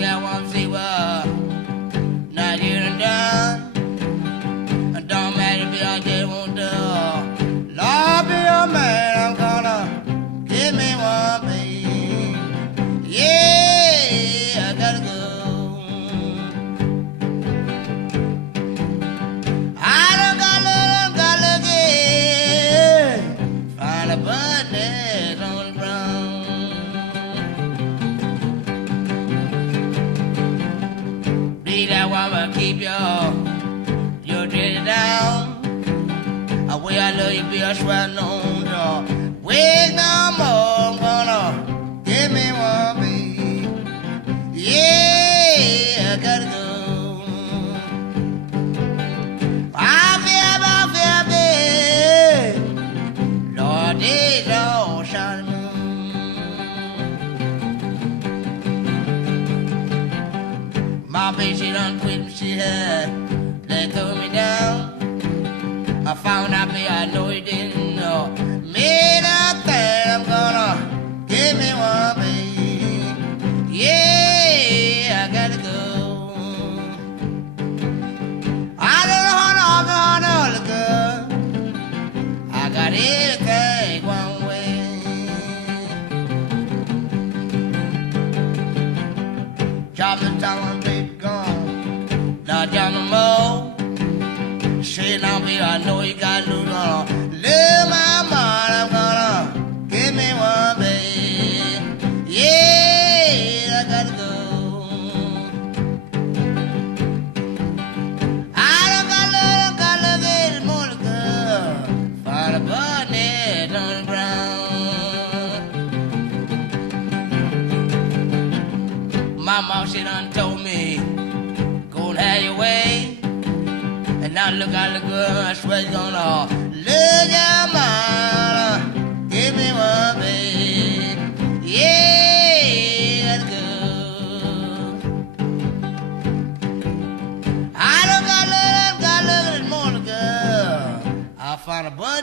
got one fever, not here and down. It don't matter if I just won't do. Lord be your man, I'm gonna give me one, baby. Yeah, I gotta go. I done got looking, find a button on the ground. Be that woman, keep your dirty down. Way I love you, be a sweating on the wait no more. I'm gonna give me one, baby. Yeah, I gotta go. I feel, baby. Lord, these all shining moon. My baby, she done quit, she had let go me down. I found out me, I know you didn't know. Made up there, I'm gonna give me one, baby. Yeah, I gotta go. I don't know how to look good. I got everything one way. Job the town, baby, gone. Not John no more. Say now, baby, I know you got to lose on. Live my mind, I'm gonna give me one, baby. Yeah, I gotta go. I don't got love anymore to go. Find a button on the ground. My mom, she done told me, go and have your way. And now look out the girl, I swear you're gonna lose your mind. Give me one, baby. Yeah, let's go. I don't got love anymore, girl. I'll find a bunch.